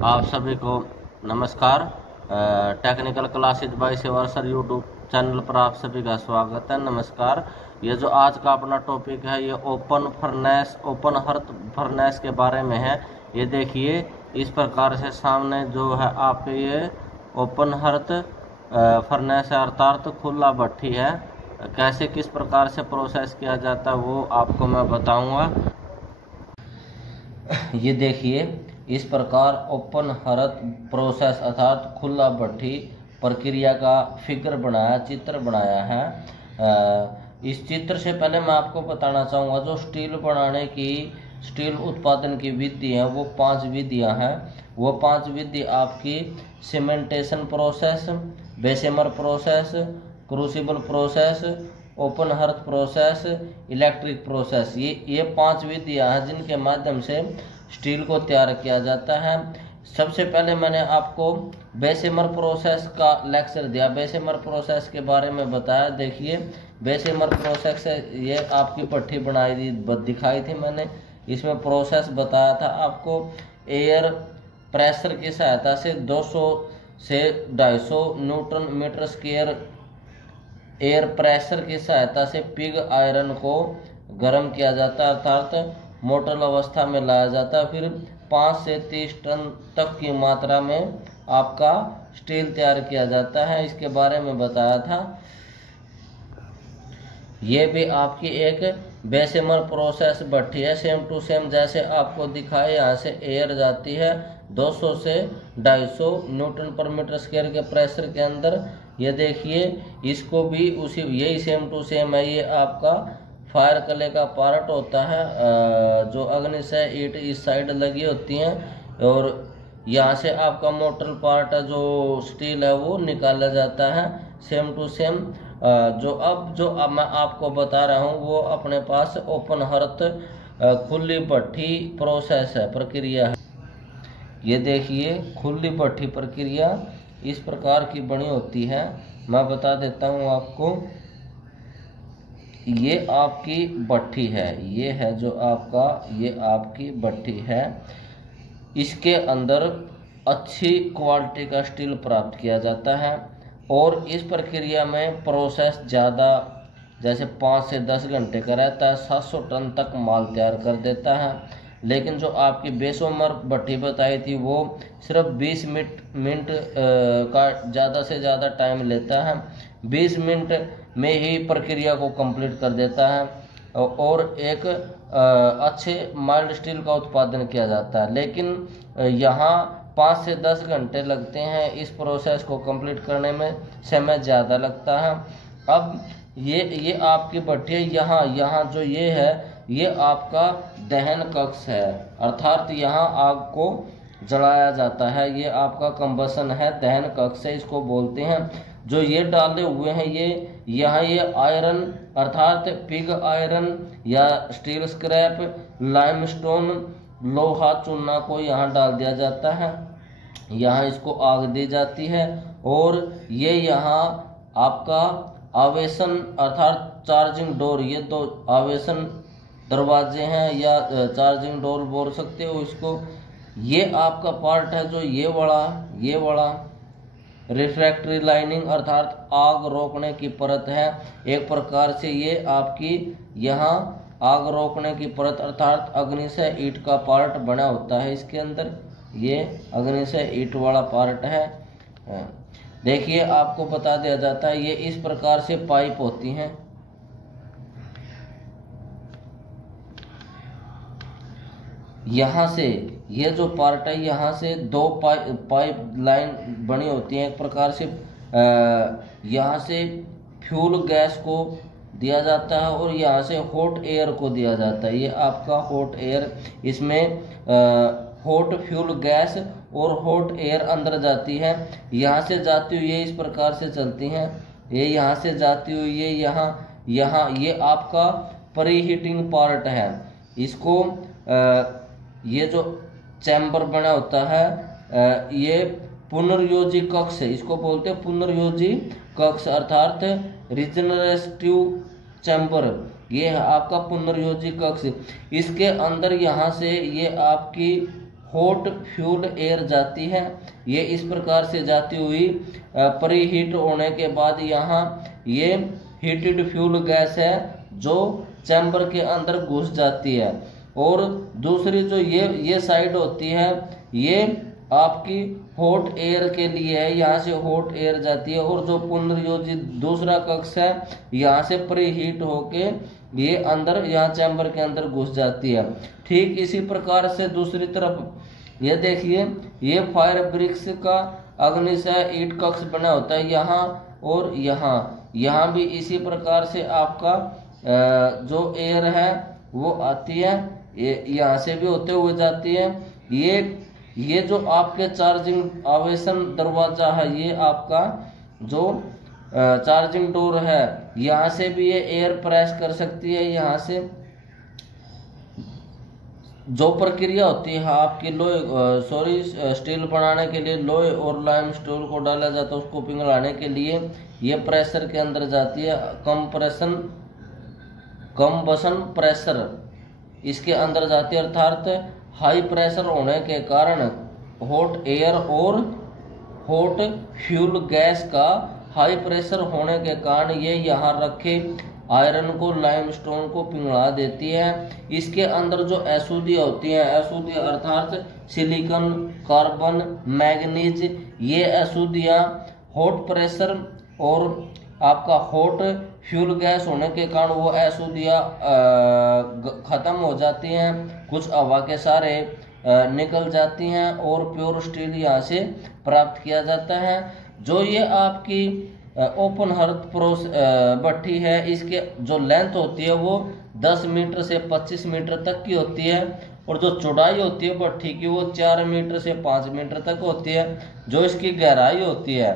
आप सभी को नमस्कार। टेक्निकल क्लासेज बाय सेवर सर यूट्यूब चैनल पर आप सभी का स्वागत है। नमस्कार। ये जो आज का अपना टॉपिक है ये ओपन हर्थ फर्नेस के बारे में है। ये देखिए इस प्रकार से सामने जो है आपके ये ओपन हर्थ फर्नेस है अर्थात खुला भट्ठी है। कैसे किस प्रकार से प्रोसेस किया जाता है वो आपको मैं बताऊंगा। ये देखिए इस प्रकार ओपन हर्थ प्रोसेस अर्थात खुला भट्ठी प्रक्रिया का फिगर बनाया, चित्र बनाया है। इस चित्र से पहले मैं आपको बताना चाहूँगा जो स्टील उत्पादन की विधि है वो 5 विधियाँ हैं। वो 5 विधि आपकी cementation process, Bessemer process, crucible process, open hearth process, electric process, ये 5 विधियाँ हैं जिनके माध्यम से स्टील को तैयार किया जाता है। सबसे पहले मैंने आपको बेसेमर प्रोसेस का लेक्चर दिया, बेसेमर प्रोसेस के बारे में बताया। देखिए बेसेमर प्रोसेस से ये आपकी भट्ठी दिखाई थी मैंने, इसमें प्रोसेस बताया था आपको। एयर प्रेशर की सहायता से 200 से 250 newton metre square air pressure की सहायता से पिग आयरन को गर्म किया जाता है अर्थात मोटर अवस्था में लाया जाता है। फिर 5 से 30 टन तक की मात्रा में आपका स्टील तैयार किया जाता है, इसके बारे में बताया था। ये भी आपकी एक बेसेमर प्रोसेस भट्ठी है, सेम टू सेम जैसे आपको दिखाए। यहाँ से एयर जाती है 200 से 250 न्यूटन पर मीटर स्क्वायर के प्रेशर के अंदर। ये देखिए इसको भी उसी यही सेम टू सेम है। ये आपका फायर कले का पार्ट होता है, जो अग्निशय ईंट इस साइड लगी होती हैं और यहाँ से आपका मोटर पार्ट जो स्टील है वो निकाला जाता है। सेम टू सेम जो मैं आपको बता रहा हूँ वो अपने पास ओपन हर्थ खुली भट्ठी प्रोसेस है, प्रक्रिया है। ये देखिए खुली भट्ठी प्रक्रिया इस प्रकार की बनी होती है। मैं बता देता हूँ आपको। ये आपकी भट्ठी है, ये है जो आपका ये आपकी भट्ठी है। इसके अंदर अच्छी क्वालिटी का स्टील प्राप्त किया जाता है और इस प्रक्रिया में प्रोसेस ज़्यादा जैसे 5 से 10 घंटे का रहता है, 700 टन तक माल तैयार कर देता है। लेकिन जो आपकी बेसेमर भट्ठी बताई थी वो सिर्फ 20 मिनट का ज़्यादा से ज़्यादा टाइम लेता है। 20 मिनट में ही प्रक्रिया को कंप्लीट कर देता है और एक अच्छे माइल्ड स्टील का उत्पादन किया जाता है। लेकिन यहाँ 5 से 10 घंटे लगते हैं इस प्रोसेस को कंप्लीट करने में, समय ज़्यादा लगता है। अब ये आपकी भट्ठी है। यहाँ जो ये है ये आपका दहन कक्ष है अर्थात यहाँ आग को जलाया जाता है। ये आपका कंबसन है, दहन कक्ष है इसको बोलते हैं। जो ये डाले हुए हैं ये आयरन अर्थात पिग आयरन या स्टील स्क्रैप, लाइमस्टोन, लोहा चूना को यहाँ डाल दिया जाता है। यहाँ इसको आग दी जाती है और ये यहाँ आपका आवेशन अर्थात चार्जिंग डोर, ये 2 आवेशन दरवाजे हैं या चार्जिंग डोर बोल सकते हो इसको। ये आपका पार्ट है जो ये वाला रिफ्रैक्टरी लाइनिंग अर्थात आग रोकने की परत है। एक प्रकार से ये आपकी यहाँ आग रोकने की परत अर्थात अग्निशय ईंट का पार्ट बना होता है इसके अंदर। ये अग्निशय ईंट वाला पार्ट है। देखिए आपको बता दिया जाता है ये इस प्रकार से पाइप होती हैं। यहाँ से ये जो पार्ट है यहाँ से 2 पाइप लाइन बनी होती है। एक प्रकार से यहाँ से फ्यूल गैस को दिया जाता है और यहाँ से हॉट एयर को दिया जाता है। ये आपका हॉट एयर, इसमें हॉट फ्यूल गैस और हॉट एयर अंदर जाती है। यहाँ से जाती हुई ये इस प्रकार से चलती हैं। ये यहाँ से जाती हुई ये यहाँ ये आपका प्री हीटिंग पार्ट है। इसको ये जो चैम्बर बना होता है ये पुनर्योजी कक्ष है, इसको बोलते हैं पुनर्योजी कक्ष अर्थात रिजनरेटिव चैम्बर। ये है आपका पुनर्योजी कक्ष। इसके अंदर यहाँ से ये आपकी हॉट फ्यूल एयर जाती है। ये इस प्रकार से जाती हुई प्री हीट होने के बाद यहाँ ये हीटेड फ्यूल गैस है जो चैम्बर के अंदर घुस जाती है। और दूसरी जो ये साइड होती है ये आपकी हॉट एयर के लिए है, यहाँ से हॉट एयर जाती है। और जो पुनर्योजित दूसरा कक्ष है यहाँ से प्री हीट होके ये अंदर यहाँ चैम्बर के अंदर घुस जाती है। ठीक इसी प्रकार से दूसरी तरफ ये देखिए, ये फायर ब्रिक्स का अग्निशय ईंट कक्ष बना होता है यहाँ और यहाँ भी इसी प्रकार से आपका जो एयर है वो आती है, यहाँ से भी होते हुए जाती है। ये जो आपके चार्जिंग आवेशन दरवाजा है, ये आपका जो चार्जिंग डोर है, यहाँ से भी ये एयर प्रेस कर सकती है। यहाँ से जो प्रक्रिया होती है आपकी लोहे स्टील बनाने के लिए लोहे और लाइम स्टोन को डाला जाता है, उसको पिघलाने के लिए ये प्रेशर के अंदर जाती है। कंबसन प्रेशर इसके अंदर जाती है, अर्थात हाई प्रेशर होने के कारण हॉट एयर और हॉट फ्यूल गैस का हाई प्रेशर होने के कारण ये यहाँ रखे आयरन को लाइमस्टोन को पिघला देती है। इसके अंदर जो अशुद्धियाँ होती हैं, अशुद्धियाँ अर्थात सिलिकॉन, कार्बन, मैग्नीज, ये अशुद्धियाँ हॉट प्रेशर और आपका हॉट फ्यूल गैस होने के कारण वो अशुद्धियाँ खत्म हो जाती हैं, कुछ हवा के सारे निकल जाती हैं और प्योर स्टील यहाँ से प्राप्त किया जाता है। जो ये आपकी ओपन हर्थ भट्ठी है, इसके जो लेंथ होती है वो 10 मीटर से 25 मीटर तक की होती है और जो चौड़ाई होती है भट्ठी की वो 4 मीटर से 5 मीटर तक होती है। जो इसकी गहराई होती है,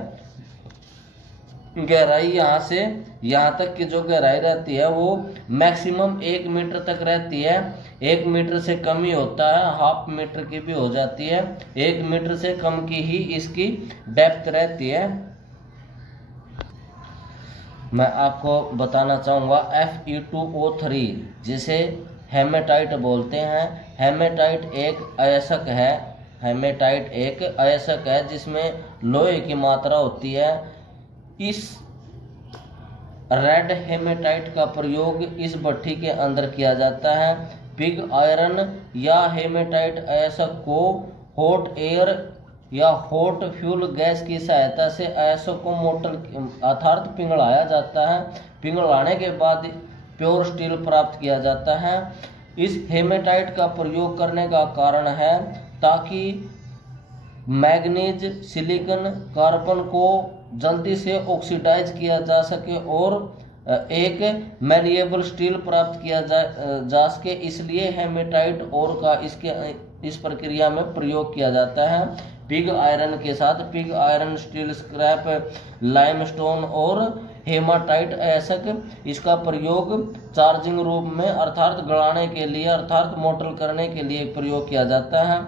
गहराई यहाँ से यहाँ तक की जो गहराई रहती है वो मैक्सिमम 1 मीटर तक रहती है। 1 मीटर से कम ही होता है, हाफ मीटर की भी हो जाती है। 1 मीटर से कम की ही इसकी डेप्थ रहती है। मैं आपको बताना चाहूँगा Fe2O3 जिसे हेमेटाइट बोलते हैं। हेमेटाइट एक अयस्क है, हेमेटाइट एक अयस्क है जिसमें लोहे की मात्रा होती है। इस रेड हेमेटाइट का प्रयोग इस भट्ठी के अंदर किया जाता है। पिग आयरन या हेमेटाइट अयस्क को हॉट एयर या हॉट फ्यूल गैस की सहायता से अयस्क को मोटर अर्थात पिघलाया जाता है। पिघलाने के बाद प्योर स्टील प्राप्त किया जाता है। इस हेमेटाइट का प्रयोग करने का कारण है ताकि मैग्नीज, सिलिकॉन, कार्बन को जल्दी से ऑक्सीडाइज किया जा सके और एक मैलिएबल स्टील प्राप्त किया जा सके। इसलिए हेमेटाइट और का इस प्रक्रिया में प्रयोग किया जाता है। पिग आयरन के साथ pig iron, steel scrap, limestone और हेमाटाइट अयस्क इसका प्रयोग चार्जिंग रूप में अर्थात गड़ाने के लिए अर्थात मोटर करने के लिए प्रयोग किया जाता है।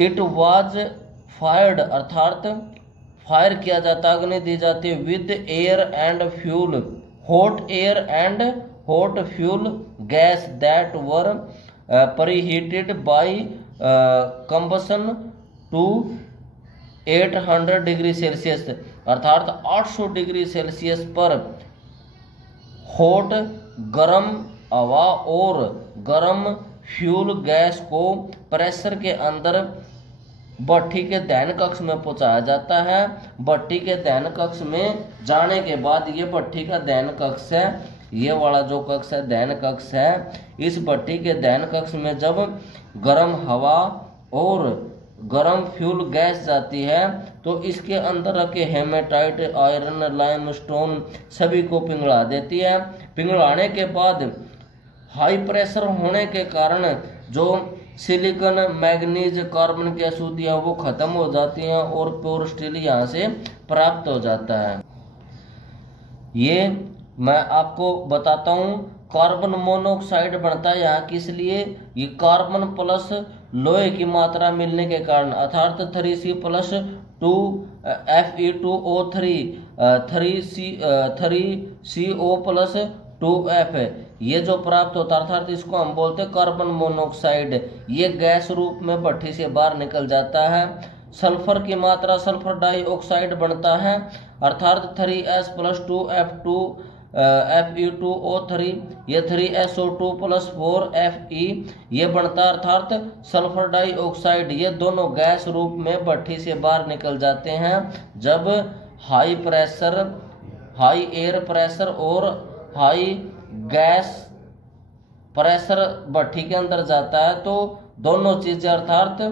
इट वाज फायर्ड अर्थात फायर किया जाता, अग्नि दी जाती है with air and fuel, hot air and hot fuel gas that were preheated by combustion to 800 degree Celsius अर्थात 800 डिग्री सेल्सियस पर हॉट गर्म हवा और गर्म फ्यूल गैस को प्रेशर के अंदर भट्ठी के दहन कक्ष में पहुंचाया जाता है। भट्ठी के दहन कक्ष में जाने के बाद ये भट्ठी का दहन कक्ष है, ये वाला जो कक्ष है दहन कक्ष है। इस भट्ठी के दहन कक्ष में जब गर्म हवा और गर्म फ्यूल गैस जाती है तो इसके अंदर रखे हेमेटाइट, आयरन, लाइमस्टोन सभी को पिघला देती है। पिघलाने के बाद हाई प्रेशर होने के कारण जो सिलिकॉन, मैग्नीज, कार्बन की अशुद्धियाँ वो खत्म हो जाती हैं और प्योर स्टील यहाँ से प्राप्त हो जाता है। ये मैं आपको बताता हूँ कार्बन मोनोऑक्साइड बनता है यहाँ किस लिए, ये कार्बन प्लस लोहे की मात्रा मिलने के कारण अर्थात 3C plus 2 Fe2O3 3CO plus 2F ये जो प्राप्त होता है अर्थात इसको हम बोलते हैं कार्बन मोनोऑक्साइड, ये गैस रूप में भट्ठी से बाहर निकल जाता है। सल्फर की मात्रा सल्फर डाइऑक्साइड बनता है अर्थात 3S + 2F2 Fe2O3 ये 3SO2 + 4Fe ये बनता है अर्थात सल्फर डाइऑक्साइड। ये दोनों गैस रूप में भट्ठी से बाहर निकल जाते हैं जब हाई एयर प्रेशर और हाई गैस प्रेशर भट्ठी के अंदर जाता है। तो दोनों चीजें अर्थात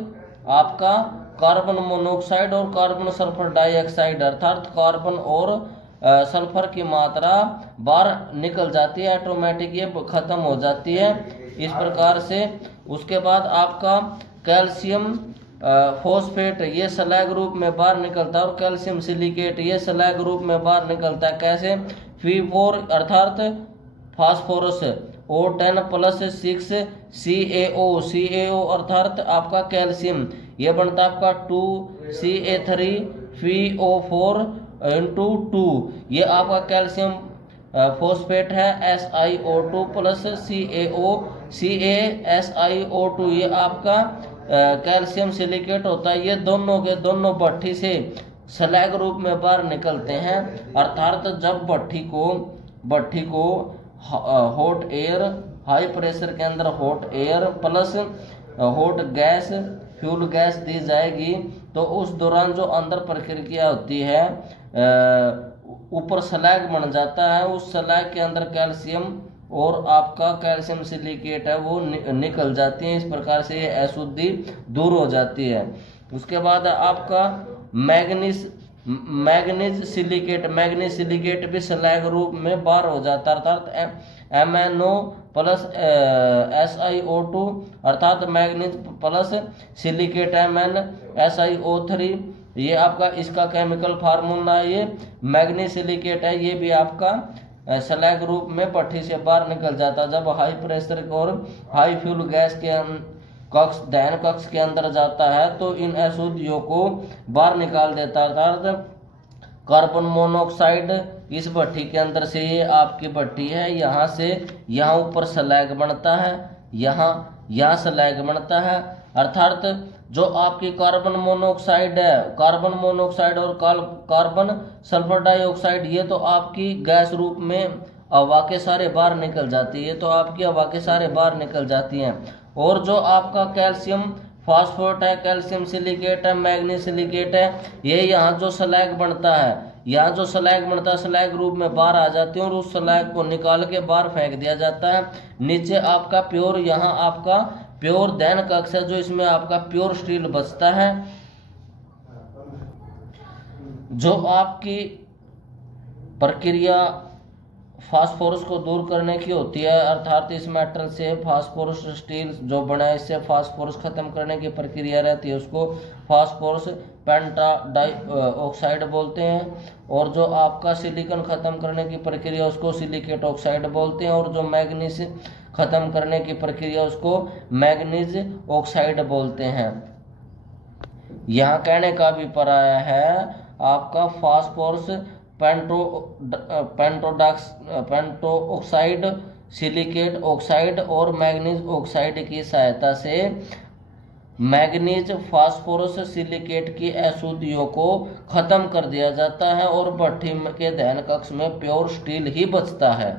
आपका कार्बन मोनोऑक्साइड और कार्बन सल्फर डाइऑक्साइड अर्थात कार्बन और सल्फर की मात्रा बाहर निकल जाती है, ऑटोमेटिक ये खत्म हो जाती है इस प्रकार से। उसके बाद आपका कैल्शियम फॉस्फेट ये स्लैग रूप में बाहर निकलता है और कैल्शियम सिलिकेट ये स्लैग रूप में बाहर निकलता है। कैसे? Fe4 अर्थात फास्फोरस O10 + 6 CaO अर्थात आपका कैल्शियम ये बनता है आपका 2Ca3 FeO4 × 2 ये आपका कैल्शियम फॉस्फेट है। SiO2 + CaSiO2 ये आपका कैल्शियम सिलिकेट होता है। ये दोनों के दोनों भट्ठी से स्लैग रूप में बाहर निकलते हैं अर्थात जब भट्ठी को हॉट एयर हाई प्रेशर के अंदर hot air plus hot gas fuel gas दी जाएगी तो उस दौरान जो अंदर प्रक्रिया होती है ऊपर स्लैग बन जाता है, उस स्लैग के अंदर कैल्शियम और आपका कैल्शियम सिलिकेट है वो निकल जाती है। इस प्रकार से ये अशुद्धि दूर हो जाती है। उसके बाद आपका मैग्नीज सिलिकेट भी स्लैग रूप में बाहर हो जाता है अर्थात MnO + SiO2 अर्थात मैग्नीज प्लस सिलिकेट MnSiO3 ये आपका इसका केमिकल फार्मूला ये मैग्नीज सिलिकेट है। ये भी आपका स्लैग रूप में भट्ठी से बाहर निकल जाता है जब हाई प्रेशर और हाई फ्यूल गैस के दहन कक्ष के अंदर जाता है तो इन अशुद्धियों को बाहर निकाल देता है अर्थात कार्बन मोनोऑक्साइड इस भट्ठी के अंदर से ये आपकी भट्ठी है, यहाँ से यहाँ ऊपर स्लैग बनता है, यहाँ स्लैग बनता है अर्थात जो आपकी कार्बन मोनोऑक्साइड है, कार्बन मोनोऑक्साइड और कार्बन सल्फर डाइऑक्साइड ये तो आपकी गैस रूप में हवा के सारे बाहर निकल जाती है, तो आपकी हवा के सारे बाहर निकल जाती हैं। और जो आपका कैल्शियम फास्फोरेट है, कैल्शियम सिलिकेट है, मैग्नीज सिलिकेट है, ये यहाँ जो स्लैग बनता है, यहाँ जो स्लैग बनता है स्लैग रूप में बाहर आ जाती है और उस स्लैग को निकाल के बाहर फेंक दिया जाता है। नीचे आपका प्योर, यहाँ आपका प्योर दहन कक्ष है जो इसमें आपका प्योर स्टील बचता है। जो आपकी प्रक्रिया फास्फोरस को दूर करने की होती है अर्थात इस मेटल से फास्फोरस स्टील जो बना है इससे फास्फोरस खत्म करने की प्रक्रिया रहती है, उसको फास्फोरस पेंटाडाइऑक्साइड बोलते हैं। और जो आपका सिलिकॉन खत्म करने की प्रक्रिया उसको सिलिकेट ऑक्साइड बोलते हैं और जो मैग्नीज खत्म करने की प्रक्रिया उसको मैग्नीज ऑक्साइड बोलते हैं। यहाँ कहने का भी पराया है आपका फास्फोरस पेंटोऑक्साइड, सिलिकेट ऑक्साइड और मैग्नीज ऑक्साइड की सहायता से मैग्नीज फास्फोरस सिलिकेट की अशुद्धियों को खत्म कर दिया जाता है और भट्ठी के दहन कक्ष में प्योर स्टील ही बचता है।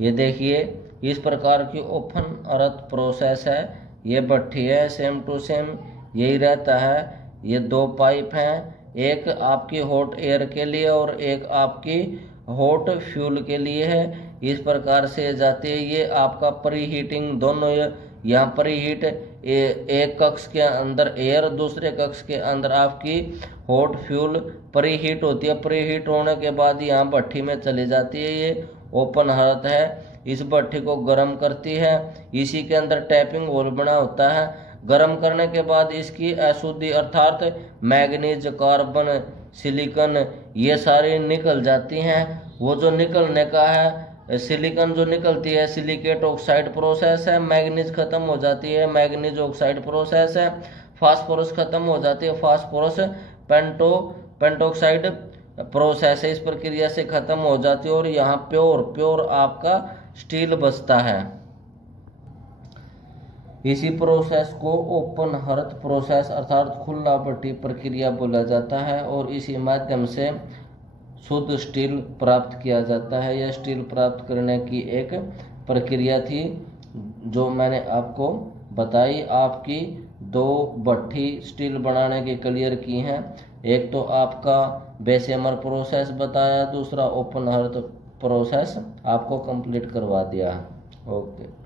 ये देखिए इस प्रकार की ओपन अर्थ प्रोसेस है, ये भट्ठी है, सेम टू सेम यही रहता है। ये दो पाइप हैं, एक आपकी हॉट एयर के लिए और एक आपकी हॉट फ्यूल के लिए है। इस प्रकार से जाती है। ये आपका प्री हीटिंग दोनों, यहाँ प्री हीट एक कक्ष के अंदर एयर, दूसरे कक्ष के अंदर आपकी हॉट फ्यूल प्री हीट होती है। प्री हीट होने के बाद यहाँ भट्ठी में चली जाती है। ये ओपन हालत है, इस भट्ठी को गर्म करती है। इसी के अंदर टैपिंग होल बना होता है। गर्म करने के बाद इसकी अशुद्धि अर्थात मैग्नीज, कार्बन, सिलिकॉन ये सारी निकल जाती हैं। वो जो निकलने का है, सिलिकॉन जो निकलती है सिलिकेट ऑक्साइड प्रोसेस है, मैग्नीज खत्म हो जाती है मैग्नीज ऑक्साइड प्रोसेस है, फास्फोरस खत्म हो जाती है फास्फोरस पेंटोऑक्साइड प्रोसेस है इस प्रक्रिया से खत्म हो जाती है और यहाँ प्योर आपका स्टील बचता है। इसी प्रोसेस को ओपन हर्थ प्रोसेस अर्थात खुला भट्ठी प्रक्रिया बोला जाता है और इसी माध्यम से शुद्ध स्टील प्राप्त किया जाता है। यह स्टील प्राप्त करने की एक प्रक्रिया थी जो मैंने आपको बताई। आपकी 2 भट्ठी स्टील बनाने की क्लियर की हैं। एक तो आपका बेशेमर प्रोसेस बताया, दूसरा ओपन हर्थ प्रोसेस आपको कंप्लीट करवा दिया। ओके।